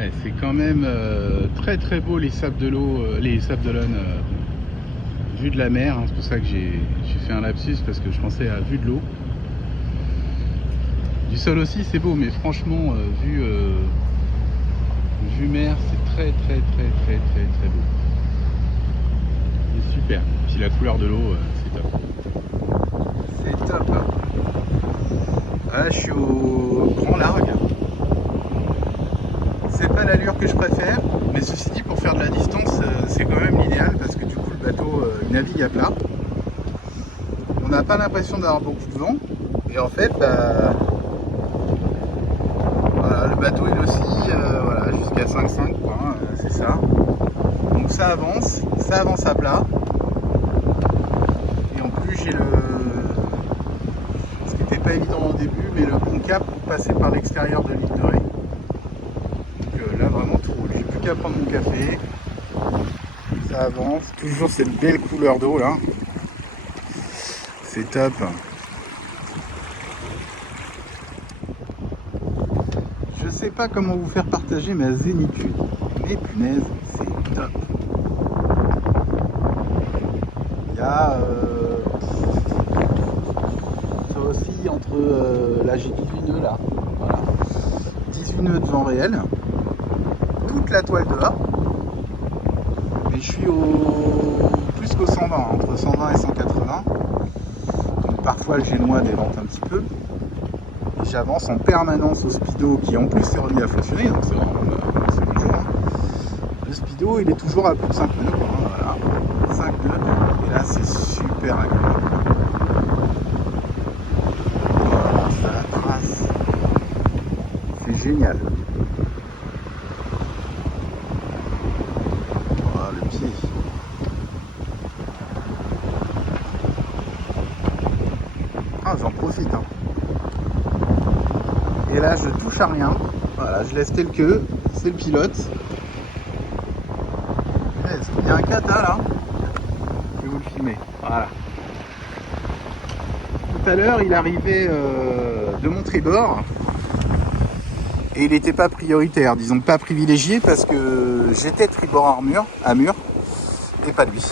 Ouais, c'est quand même très très beau les sables de l'eau, les sables d'Olonne, vue de la mer, hein. C'est pour ça que j'ai fait un lapsus parce que je pensais à vue de l'eau. Du sol aussi c'est beau, mais franchement vue mer c'est très très très très très très beau. C'est super. Puis la couleur de l'eau, c'est top. C'est top. Là je suis au grand largue. C'est pas l'allure que je préfère, mais ceci dit, pour faire de la distance, c'est quand même l'idéal parce que du coup le bateau il navigue à plat. On n'a pas l'impression d'avoir beaucoup de vent, et en fait, voilà, le bateau il oscille voilà, jusqu'à 5,5 quoi, hein, c'est ça. Donc ça avance à plat. Et en plus j'ai ce qui n'était pas évident au début, mais le bon cap pour passer par l'extérieur de l'île de Ré. Donc là vraiment tout roule. J'ai plus qu'à prendre mon café. Ça avance, toujours cette belle couleur d'eau là. C'est top. Je sais pas comment vous faire partager ma zénitude, mais punaise, c'est top. Il y a ça aussi entre là j'ai 18 nœuds là, voilà. 18 nœuds de vent réel, toute la toile dehors, et je suis au plus qu'au 120, entre 120 et 180. Donc parfois le génois dévente un petit peu. J'avance en permanence au speedo qui en plus s'est remis à fonctionner, donc c'est vraiment c'est bon jour, hein. Le speedo il est toujours à plus de 5 nœuds, hein, voilà. 5 nœuds, et là c'est super agréable. Voilà, ça trace. C'est génial. Voilà, le pied. Ah, j'en profite, hein. Et là je touche à rien. Voilà, je laisse tel que, c'est le pilote. Il y a un cata là. Je vais vous le filmer. Voilà. Tout à l'heure il arrivait de mon tribord. Et il n'était pas prioritaire, disons pas privilégié, parce que j'étais tribord à mur et pas lui.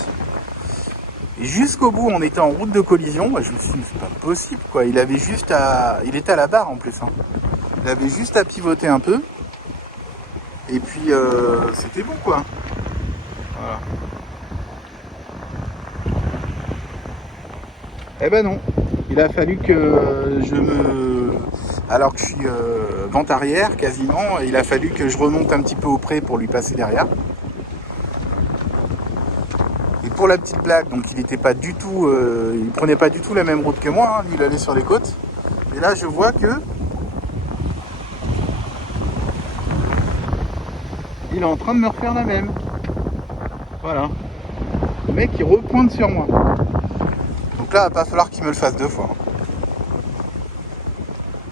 Et jusqu'au bout, on était en route de collision, je me suis dit c'est pas possible quoi. Il était à la barre en plus, hein. Il avait juste à pivoter un peu. Et puis c'était bon quoi. Voilà. Eh ben non, il a fallu que alors que je suis vent arrière quasiment, il a fallu que je remonte un petit peu au près pour lui passer derrière. Et pour la petite blague, donc il était pas du tout, il prenait pas du tout la même route que moi, hein. Lui il allait sur les côtes. Et là je vois que il est en train de me refaire la même. Voilà. Le mec il repointe sur moi. Donc là il va pas falloir qu'il me le fasse deux fois.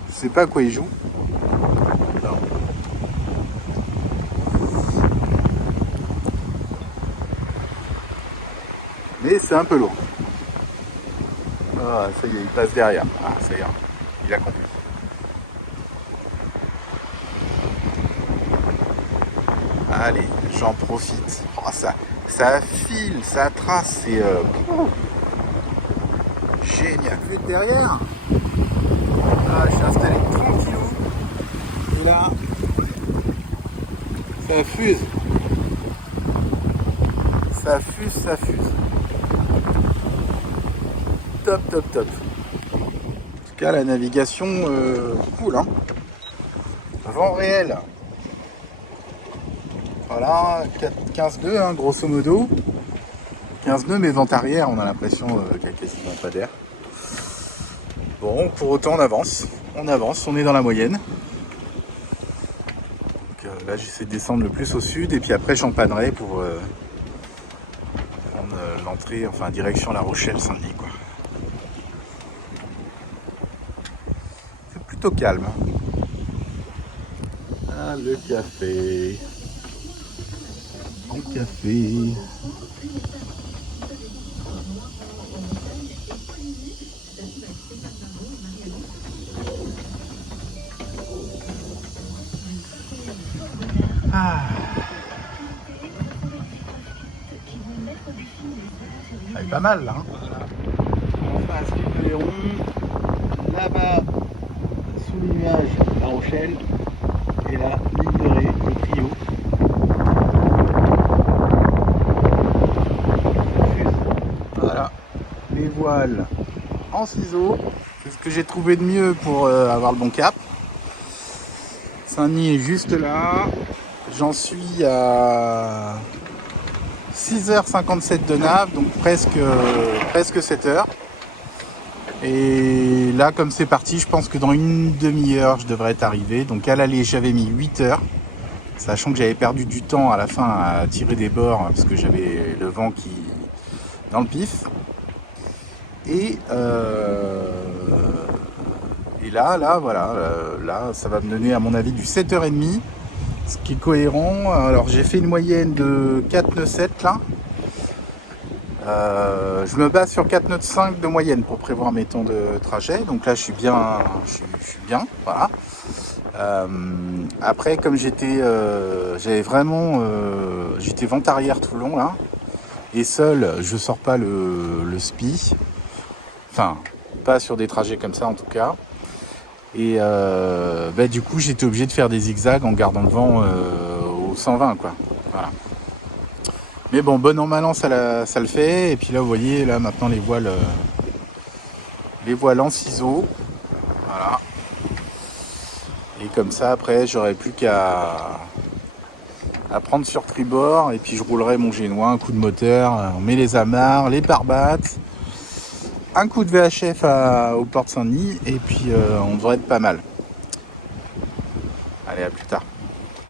Je sais pas à quoi il joue. Non. Mais c'est un peu lourd. Ah, ça y est, il passe derrière. Ah, ça y est, il a compris. Allez, j'en profite. Oh, ça file, ça trace, c'est génial. Vous êtes derrière. Ah, je suis installé tranquillou. Et là, ça fuse. Ça fuse, ça fuse. Top, top, top. En tout cas, la navigation cool, hein. Vent réel. Voilà, 15 nœuds, hein, grosso modo. 15 nœuds, mais vent arrière, on a l'impression qu'il n'y a quasiment pas d'air. Bon, pour autant, on avance, on est dans la moyenne. Donc, là, j'essaie de descendre le plus au sud, et puis après, j'empannerai pour prendre l'entrée, enfin, direction La Rochelle-Saint-Denis, quoi. C'est plutôt calme. Ah, le café. Bon café. Ah. Ça est pas mal là. Hein. En face du Léon, là-bas sous les nuages, La Rochelle, et là, Ligneré, le trio. Voilà, les voiles en ciseaux, c'est ce que j'ai trouvé de mieux pour avoir le bon cap. Saint-Denis est juste là, j'en suis à 6h57 de nav, donc presque 7h. Et là, comme c'est parti, je pense que dans une demi-heure, je devrais être arrivé. Donc à l'aller, j'avais mis 8h, sachant que j'avais perdu du temps à la fin à tirer des bords, parce que j'avais le vent qui dans le pif. Et là, voilà, là, ça va me donner à mon avis du 7h30, ce qui est cohérent. Alors j'ai fait une moyenne de 4 nœuds 7 là. Je me base sur 4 nœuds 5 de moyenne pour prévoir mes temps de trajet. Donc là, je suis bien, voilà. Après, comme j'étais vent arrière tout le long là, et seul, je sors pas le SPI. Enfin, pas sur des trajets comme ça en tout cas. Et du coup, j'étais obligé de faire des zigzags en gardant le vent au 120 quoi. Voilà. Mais bon, bon an mal an, ça le fait. Et puis là, vous voyez, là maintenant les voiles en ciseaux. Voilà. Et comme ça, après, j'aurai plus qu'à prendre sur tribord. Et puis je roulerai mon génois, un coup de moteur. On met les amarres, les pare-battes. Un coup de VHF aux portes Saint-Denis. Et puis on devrait être pas mal. Allez, à plus tard.